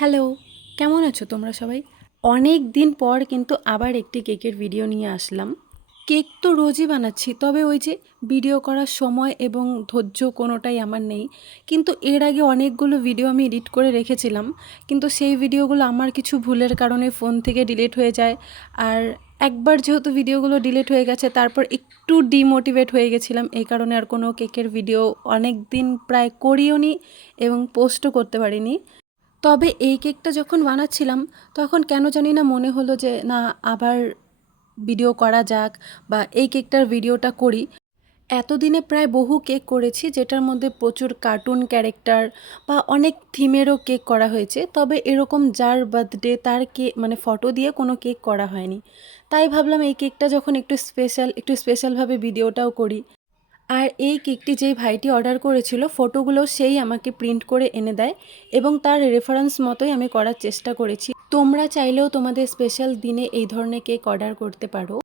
Hello, কেমন আছো তোমরা সবাই? অনেক দিন পর কিন্তু আবার একটি কেকের ভিডিও নিয়ে আসলাম। কেক তো রোজই বানাচ্ছি, তবে ওই যে ভিডিও করার সময় এবং ধৈর্য কোনোটাই আমার নেই। কিন্তু এর আগে অনেকগুলো ভিডিও আমি এডিট করে রেখেছিলাম, কিন্তু সেই ভিডিওগুলো আমার কিছু ভুলের কারণে ফোন থেকে ডিলিট হয়ে যায়। আর একবার যেহেতু ভিডিওগুলো ডিলিট হয়ে গেছে, তারপর একটু ডিমোটিভেট হয়ে গেছিলাম, এই কারণে আর কোনো কেকের ভিডিও অনেক দিন প্রায় করিও নি এবং পোস্টও করতে পারিনি। তবে এই কেকটা যখন বানাচ্ছিলাম তখন কেন জানি না মনে হলো যে না, আবার ভিডিও করা যাক বা এই কেকটার ভিডিওটা করি। এতদিনে প্রায় বহু কেক করেছি, যেটার মধ্যে প্রচুর কার্টুন ক্যারেক্টার বা অনেক থিমেরও কেক করা হয়েছে, তবে এরকম যার বার্থডে তার কেক মানে ফটো দিয়ে কোনো কেক করা হয়নি। তাই ভাবলাম এই কেকটা যখন একটু স্পেশালভাবে ভিডিওটাও করি। আর এই কেকটি যেই ভাইটি অর্ডার করেছিল, ফটোগুলো সেই আমাকে প্রিন্ট করে এনে দেয় এবং তার রেফারেন্স মতোই আমি করার চেষ্টা করেছি। তোমরা চাইলেও তোমাদের স্পেশাল দিনে এই ধরনের কেক অর্ডার করতে পারো।